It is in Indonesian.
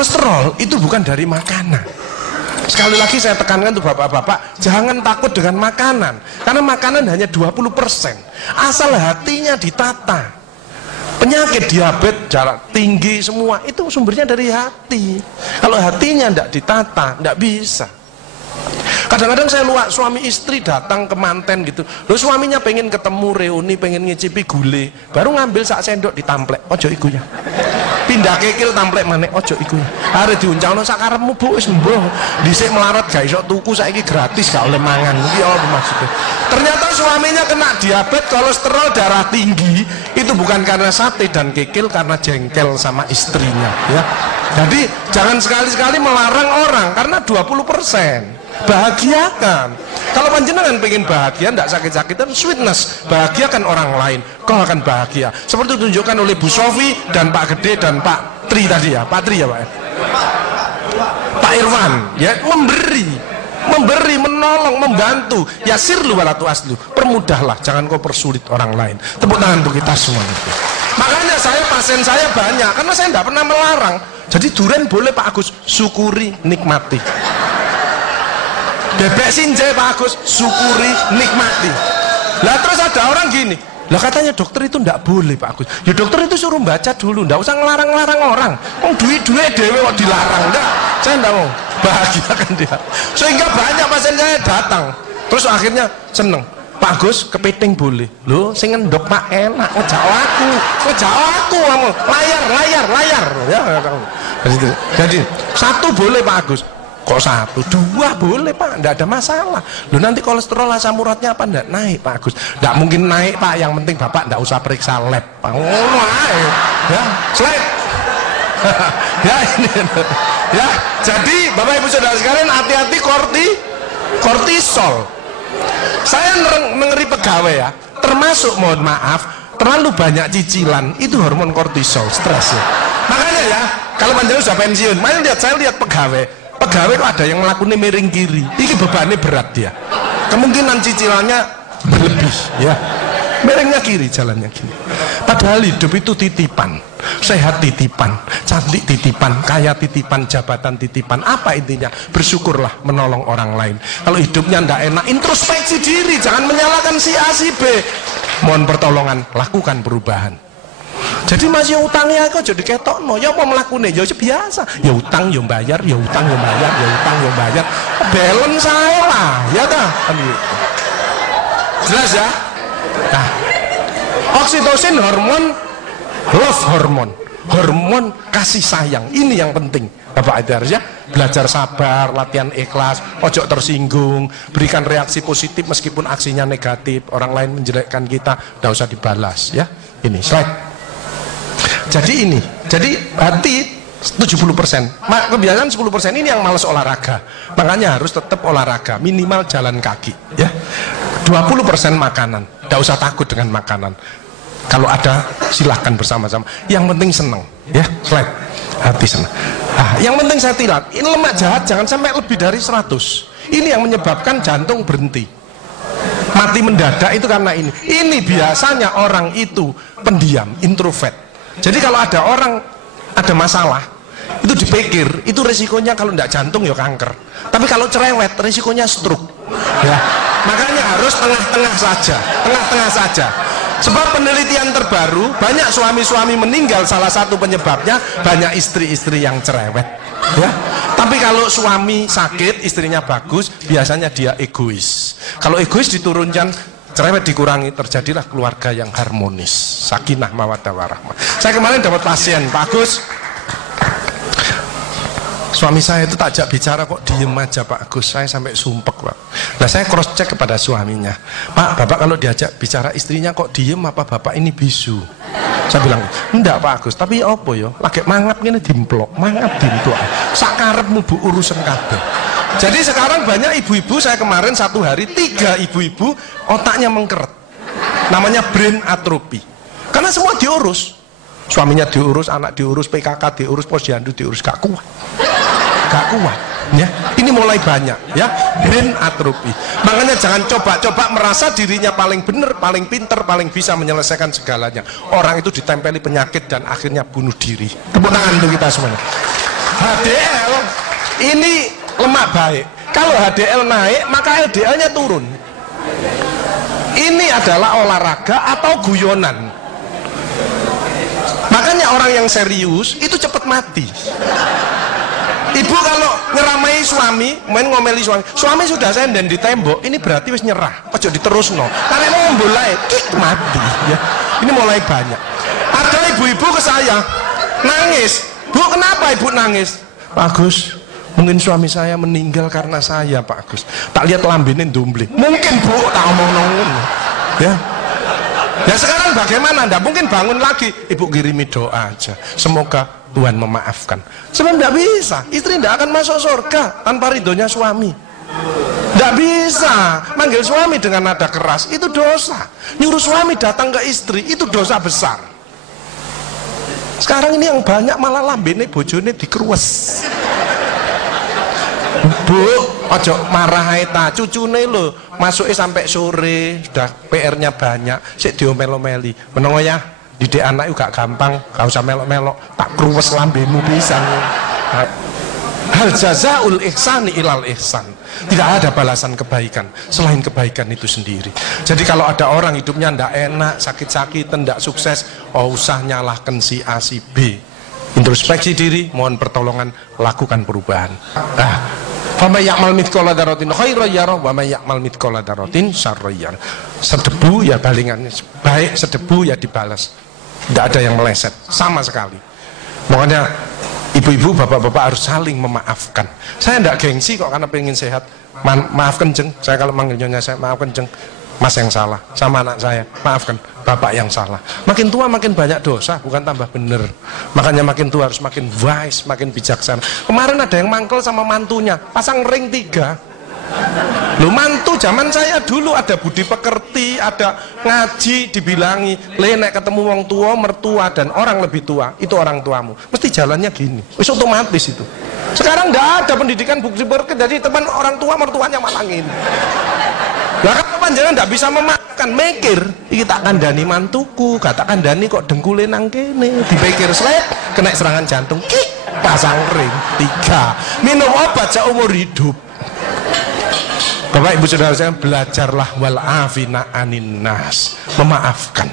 Kolesterol itu bukan dari makanan. Sekali lagi saya tekankan tuh bapak-bapak, jangan takut dengan makanan, karena makanan hanya 20%. Asal hatinya ditata. Penyakit diabetes, darah tinggi, semua itu sumbernya dari hati. Kalau hatinya tidak ditata, tidak bisa. Kadang-kadang saya luak suami istri datang ke manten gitu, loh suaminya pengen ketemu reuni, pengen ngicipi gule, baru ngambil sak sendok ditamplek, ojo ikunya. Pindah kekil tamplek maneh, ojo ikunya. Are diuncalno sak karepmu Bu, wis mbuh. Dhisik melarat gak iso tuku, saiki gratis gak oleh mangan. Iki apa maksudnya? Ternyata suaminya kena diabetes, kolesterol, darah tinggi, itu bukan karena sate dan kekil, karena jengkel sama istrinya, ya. Jadi jangan sekali-sekali melarang orang karena 20%. Bahagiakan. Kalau panjenengan pengen bahagia, tidak sakit-sakitan, sweetness, bahagiakan orang lain, kau akan bahagia. Seperti ditunjukkan oleh Bu Sofi dan Pak Gede dan Pak Tri tadi ya, Pak Tri ya Pak. Pak Irwan, ya memberi, menolong, membantu. Yasirlu walatu aslu, permudahlah, jangan kau persulit orang lain. Tepuk tangan untuk kita semua. Makanya pasien saya banyak, karena saya tidak pernah melarang. Jadi durian boleh Pak Agus, syukuri, nikmati. Bebek sinjai Pak Agus, syukuri, nikmati. Lah terus ada orang gini, lah katanya dokter itu ndak boleh Pak Agus. Ya dokter itu suruh baca dulu, ndak usah ngelarang-larang orang. Duit-duit dewe kok dilarang, enggak. Saya ndak mau, bahagiakan dia. Sehingga banyak pasien saya datang, terus akhirnya seneng. Pak Agus, kepiting boleh. Loh, sing ngendok Pak enak, ngejak aku kamu. Layar. Ya, jadi satu boleh Pak Agus. Kok satu, dua boleh Pak, enggak ada masalah. Loh nanti kolesterol asam uratnya apa enggak naik Pak Agus? Enggak mungkin naik Pak, yang penting Bapak enggak usah periksa lab Pak. Ya, slide. Ya ini. Ya, jadi Bapak Ibu Saudara sekalian hati-hati kortisol. Saya ngeri pegawai ya, termasuk mohon maaf, terlalu banyak cicilan, itu hormon kortisol, stres ya. Makanya ya, kalau panjenengan sudah pensiun, saya lihat pegawai kok ada yang melakukan miring kiri, ini bebannya berat dia, kemungkinan cicilannya berlebih ya, miringnya kiri, jalannya gini. Padahal hidup itu titipan, sehat titipan, cantik titipan, kaya titipan, jabatan titipan. Apa intinya? Bersyukurlah, menolong orang lain. Kalau hidupnya ndak enak, introspeksi diri, jangan menyalahkan si A si B, mohon pertolongan, lakukan perubahan. Jadi masih utangnya kok jadi ketok no, ya mau melakukannya ya biasa, ya utang ya bayar, ya utang ya bayar, ya utang ya bayar, balance saya lah, ya dah, jelas ya. Nah, oksitosin hormon love hormon kasih sayang, ini yang penting Bapak Ibu harus ya belajar sabar, latihan ikhlas, ojo tersinggung, berikan reaksi positif meskipun aksinya negatif, orang lain menjelekkan kita, tidak usah dibalas ya. Ini slide. Jadi hati 70%, kebiasaan 10% ini yang malas olahraga, makanya harus tetap olahraga, minimal jalan kaki ya. 20% makanan, tidak usah takut dengan makanan, kalau ada silahkan bersama-sama, yang penting senang ya. Slide. Hati senang. Yang penting saya tilat, ini lemak jahat jangan sampai lebih dari 100, ini yang menyebabkan jantung berhenti, mati mendadak itu karena ini biasanya orang itu pendiam, introvert. Jadi kalau ada orang ada masalah itu dipikir, itu resikonya kalau tidak jantung ya kanker, tapi kalau cerewet resikonya stroke ya. Makanya harus tengah-tengah saja. Sebab penelitian terbaru banyak suami-suami meninggal, salah satu penyebabnya banyak istri-istri yang cerewet ya. Tapi kalau suami sakit istrinya bagus, biasanya dia egois. Kalau egois diturunkan, cerewet dikurangi, terjadilah keluarga yang harmonis, sakinah mawaddah warahmah. Saya kemarin dapat pasien, Pak Agus, suami saya itu tak ajak bicara kok diem aja Pak Agus, saya sampai sumpek Pak. Nah saya cross check kepada suaminya, Pak, Bapak kalau diajak bicara istrinya kok diem, apa Bapak ini bisu? Saya bilang, enggak Pak Agus, tapi apa ya, lagi mangap ini dimplok, sakarepmu bu urusan kabeh. Jadi sekarang banyak ibu-ibu, saya kemarin satu hari 3 ibu-ibu otaknya mengkeret, namanya brain atrophy, karena semua diurus, suaminya diurus, anak diurus, PKK diurus, posyandu diurus, gak kuat ya. Ini mulai banyak ya, brain atrophy. Makanya jangan coba-coba merasa dirinya paling benar, paling pinter, paling bisa menyelesaikan segalanya. Orang itu ditempeli penyakit dan akhirnya bunuh diri. Tepuk tangan untuk kita semuanya. HDL ini lemak baik. Kalau HDL naik, maka LDL-nya turun. Ini adalah olahraga atau guyonan. Makanya orang yang serius itu cepat mati. Ibu kalau ngeramai suami, main ngomeli suami sudah senden di tembok, ini berarti wis nyerah. Ojo diterusno. Karena mau mulai mati ya. Ini mulai banyak. Ada ibu-ibu ke saya nangis. Bu, kenapa ibu nangis? Pak Agus, mungkin suami saya meninggal karena saya, Pak Agus. Tak lihat lambene ndumbling. Mungkin Bu, tak omong nongol. Ya. Ya sekarang bagaimana? Nggak mungkin bangun lagi. Ibu kirimi doa aja. Semoga Tuhan memaafkan. Sebab nggak bisa. Istri nggak akan masuk surga tanpa ridhonya suami. Nggak bisa. Manggil suami dengan nada keras itu dosa. Nyuruh suami datang ke istri itu dosa besar. Sekarang ini yang banyak malah lambene bojone dikeruwes. Bu, ojo marah ae ta, cucune lho, masuke sampai sore, sudah PR-nya banyak, sik diomel-omeli. Menengo ya, didik anak gak gampang, gak usah melok-melok, tak kruwes lambemu pisan. Hal jazaul ihsani ilal ihsan. Tidak ada balasan kebaikan selain kebaikan itu sendiri. Jadi kalau ada orang hidupnya ndak enak, sakit-sakitan, ndak sukses, oh usah nyalahkan si A si B. Introspeksi diri, mohon pertolongan, lakukan perubahan. Faman ya'mal mithqala dzarratin khairan yarah wa may ya'mal mithqala dzarratin syarran yarah. Sedebu ya balingannya, baik sedebu ya dibalas. Tidak ada yang meleset sama sekali. Makanya ibu-ibu, bapak-bapak harus saling memaafkan. Saya tidak gengsi kok karena pengen sehat. Maafkan jeng, saya kalau manggil nyonya saya maafkan jeng. Mas yang salah, sama anak saya, maafkan bapak yang salah. Makin tua makin banyak dosa, bukan tambah bener. Makanya makin tua harus makin wise, makin bijaksana. Kemarin ada yang mangkel sama mantunya, pasang ring 3. Lu mantu zaman saya dulu ada budi pekerti, ada ngaji, dibilangi, nek ketemu wong tua, mertua dan orang lebih tua, itu orang tuamu. Mesti jalannya gini, wis otomatis itu. Sekarang nggak ada pendidikan budi pekerti, jadi teman orang tua mertuanya malangin. Lah kan panjenengan ndak bisa memakan, mikir, iki tak kandhani mantuku, gak tak kandhani kok dengkule nang kene, dipikir slep, kena serangan jantung, pasang ring 3, minum obat seumur hidup. Bapak Ibu Saudara saya, belajarlah wal afina anin nas, memaafkan.